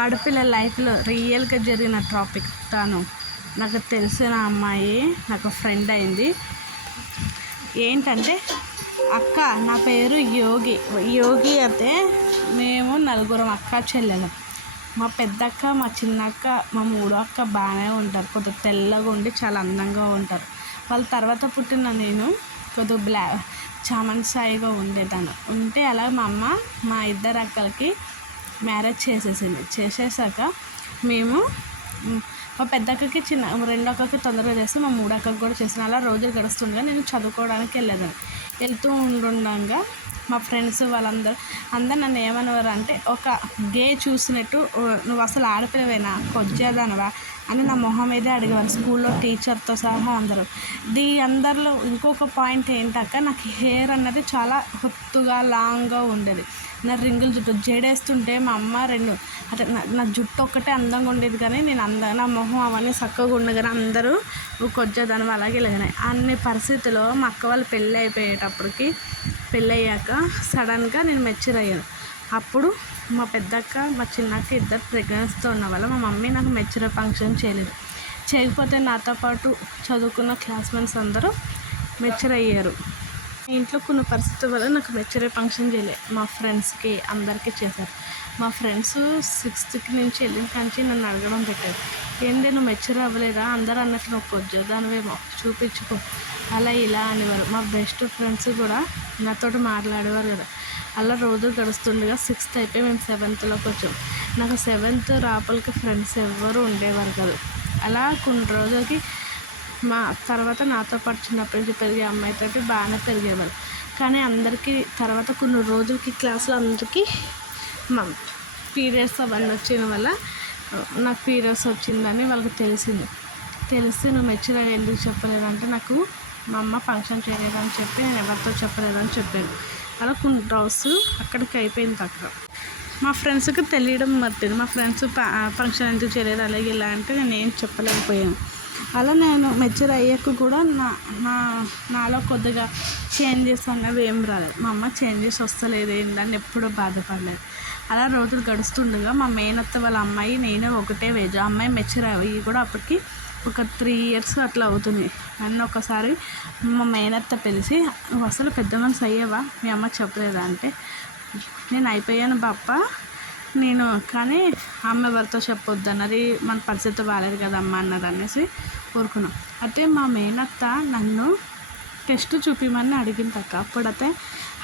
ఆడపిల్ల లైఫ్లో రియల్గా జరిగిన టాపిక్. నాకు తెలిసిన అమ్మాయి నాకు ఫ్రెండ్ అయింది. ఏంటంటే అక్క, నా పేరు యోగి అయితే మేము నలుగురం అక్క చెల్లెలం. మా పెద్దక్క, మా చిన్నక్క, మా మూడో అక్క బాగానే ఉంటారు. కొద్దిగా తెల్లగా ఉండి చాలా అందంగా ఉంటారు. వాళ్ళ తర్వాత పుట్టిన నేను కొద్దిగా చామన్ సాయిగా ఉండేదాన్ని. ఉంటే అలా మా అమ్మ మా ఇద్దరు అక్కలకి మ్యారేజ్ చేసేసాక మేము మా పెద్దక్కకి రెండో అక్కకి తొందరగా చేస్తే మా మూడో అక్కకి కూడా చేసిన. అలా రోజులు గడుస్తుండగా నేను చదువుకోవడానికి వెళ్తూ ఉండగా మా ఫ్రెండ్స్ అందరూ నన్ను ఏమనేవారు అంటే, ఒక గే చూసినట్టు నువ్వు అసలు ఆడపిల్లవేనా, కొజ్జేదానవా అని నా మొహం మీదే అడిగేవారు స్కూల్లో టీచర్తో సహా అందరూ. అందరిలో ఇంకొక పాయింట్ ఏంటక్క, నాకు హెయిర్ అన్నది చాలా ఒత్తుగా లాంగ్గా ఉండేది. నా రింగుల జుట్టు జడేస్తుంటే మా అమ్మ అంటే నా జుట్టు ఒక్కటే అందంగా ఉండేది, కానీ నేను నా మొహం అవన్నీ చక్కగా ఉండగానే అందరూ కొజ్జేదానవా అలాగే ఇలాగనే అన్ని పరిస్థితుల్లో మా అక్క వాళ్ళు పెళ్ళి అయ్యాక సడన్గా నేను మెచ్యూర్ అయ్యాను. అప్పుడు మా పెద్దక్క, మా చిన్నక్క ఇద్దరు ప్రెగ్నెన్సీతో ఉన్న వల్ల మా మమ్మీ నాకు మెచ్యూర్ ఫంక్షన్ చేయకపోతే నాతో పాటు చదువుకున్న క్లాస్మేట్స్ అందరూ మెచ్యూర్ అయ్యారు. ఇంట్లో కొన్ని పరిస్థితుల వల్ల నాకు మెచ్యూర్ ఫంక్షన్ చేయలేదు. మా ఫ్రెండ్స్కి అందరికీ చేశారు. మా ఫ్రెండ్స్ 6th నుంచి వెళ్ళిన కాంచి నన్ను అడగడం పెట్టారు, ఏంటి నువ్వు మెచ్యూర్ అవ్వలేదా, అందరూ అన్నట్లు నువ్వు కొద్దిదానివేమో చూపించుకో అలా ఇలా అనేవారు. మా బెస్ట్ ఫ్రెండ్స్ కూడా నాతో మాట్లాడేవారు కదా. అలా రోజు గడుస్తుండగా 6th అయిపోయి మేము 7thలోకి వచ్చాం. నాకు 7th రాపలకి ఫ్రెండ్స్ ఎవ్వరూ ఉండేవారు కాదు. అలా కొన్ని రోజులకి మా తర్వాత నాతో పాటు చిన్నప్పటి నుంచి పెరిగే అమ్మాయితో బాగానే పెరిగేవారు. కానీ అందరికీ తర్వాత కొన్ని రోజులకి క్లాస్లో అందరికీ మా పీరియడ్స్ అవన్నీ వచ్చిన వల్ల నాకు పీరియడ్స్ వచ్చిందని వాళ్ళకి తెలిసి నువ్వు మెచ్యూర్ ఎందుకు చెప్పలేదంటే, నాకు మా అమ్మ ఫంక్షన్ చేయలేదని చెప్పి నేను ఎవరితో చెప్పలేదని చెప్పాను. అలా కొన్ని రోజులు అక్కడికి అయిపోయింది. అక్కడ మా ఫ్రెండ్స్కి తెలియడం మర్చిపోయింది. మా ఫ్రెండ్స్ ఫంక్షన్ ఎందుకు చేయలేదు అలాగే ఇలా అంటే నేను ఏం చెప్పలేకపోయాను. అలా నేను మెచ్యూర్ అయ్యాక కూడా నాలో కొద్దిగా చేంజెస్ అన్నవి ఏం రాలేదు. మా అమ్మ చేంజెస్ వస్తలేదు ఏంటని ఎప్పుడూ బాధపడలేదు. అలా రోజులు గడుస్తుండగా మా మేనత్త వాళ్ళ అమ్మాయి నేను ఒకటే ఏజ్. ఆ అమ్మాయి మెచ్యూర్ అయ్యి కూడా అప్పటికి ఒక 3 years అట్లా అవుతుంది. నన్ను ఒకసారి మా మేనత్త పిలిచి, నువ్వు అసలు పెద్ద మనసు అయ్యావా, మీ అమ్మ చెప్పలేదా అంటే, నేను అయిపోయాను బాప్ప కానీ అమ్మ ఎవరితో చెప్పొద్దు అన్నది, మన పరిస్థితి బాగాలేదు కదా అమ్మ అన్నారు అనేసి కోరుకున్నాం. అయితే మా మేనత్త నన్ను టెస్ట్ చూపించమని అడిగింది అక్క. అప్పుడైతే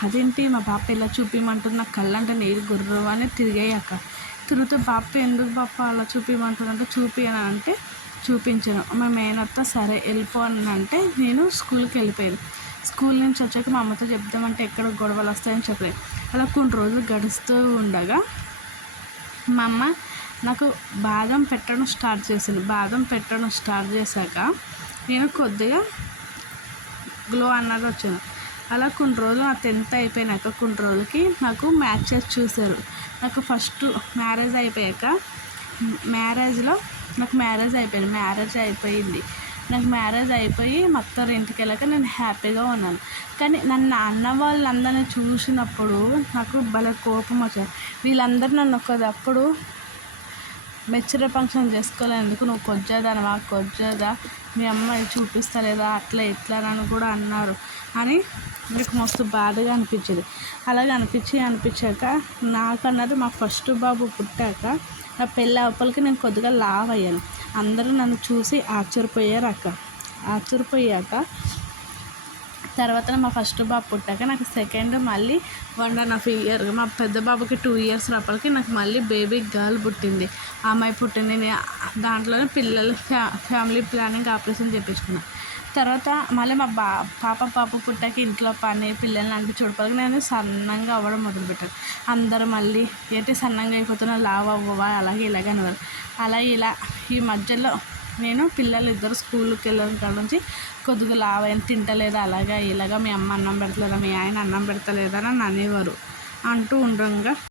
అదేంటి మా బాప ఇలా చూపించమంటుంది, నాకు కళ్ళంటే నీరు గుర్రు అని తిరిగాక తిరుగుతూ బాప ఎందుకు బాప అలా చూపించమంటుందంటే చూపించానంటే చూపించాను. మా మేనత్త సరే వెళ్ళిపో అని అంటే నేను స్కూల్కి వెళ్ళిపోయాను. స్కూల్ నుంచి వచ్చాక మా అమ్మతో చెప్దామంటే ఎక్కడ గొడవలు వస్తాయని చెప్పలేదు. అలా కొన్ని రోజులు గడుస్తూ ఉండగా మా అమ్మ నాకు బాదం పెట్టడం స్టార్ట్ చేసింది. బాదం పెట్టడం స్టార్ట్ చేశాక నేను కొద్దిగా గ్లో అన్నది వచ్చింది. అలా కొన్ని రోజులు నా 10th అయిపోయినాక కొన్ని రోజులకి నాకు మ్యాచెస్ చూశారు. నాకు ఫస్ట్ మ్యారేజ్ అయిపోయాక నాకు మ్యారేజ్ అయిపోయింది. నాకు మ్యారేజ్ అయిపోయి మొత్తం ఇంటికి వెళ్ళాక నేను హ్యాపీగా ఉన్నాను. కానీ నన్ను అన్న వాళ్ళందరినీ చూసినప్పుడు నాకు భలే కోపం వచ్చారు. వీళ్ళందరూ నన్ను ఒకప్పుడు మెచ్యూర్ ఫంక్షన్ చేసుకోలేందుకు నువ్వు కొజ్జేదా మీ అమ్మాయి చూపిస్తలేదా అట్లా ఇట్లా అని కూడా అన్నారు అని నాకు మస్తు బాధగా అనిపించేది. అలాగే అనిపించాక నాకన్నది మా ఫస్ట్ బాబు పుట్టాక నా పెళ్ళి అవ్వలకి నేను కొద్దిగా లావ్ అయ్యాను. అందరూ నన్ను చూసి ఆశ్చర్యపోయాక తర్వాత మా ఫస్ట్ బాబు పుట్టాక నాకు సెకండ్ మళ్ళీ 1.5 year, మా పెద్ద బాబుకి 2 years రాపలకి నాకు మళ్ళీ బేబీ గర్ల్ పుట్టింది. ఆ అమ్మాయి పుట్టింది. నేను దాంట్లోనే ఫ్యామిలీ ప్లానింగ్ ఆపరేషన్ చేయించుకున్నాను. తర్వాత మళ్ళీ మా పాప పుట్టాక ఇంట్లో పని పిల్లల్ని అంటే చూడపలకి నేను సన్నంగా అవ్వడం మొదలుపెట్టాను. అందరూ మళ్ళీ ఏంటి సన్నంగా అయిపోతున్నా, లావు అవ్వవా అలాగే ఇలాగే అనేవారు. అలా ఇలా ఈ మధ్యలో నేను పిల్లలు ఇద్దరు స్కూల్కి వెళ్ళడం కాడ నుంచి కొద్దిగా లావు అయిన తింటలేదా అలాగా ఇలాగా, మీ అమ్మ అన్నం పెడతలేదా, మీ ఆయన అన్నం పెడతలేదా అని అనేవారు. అంటూ ఉండగా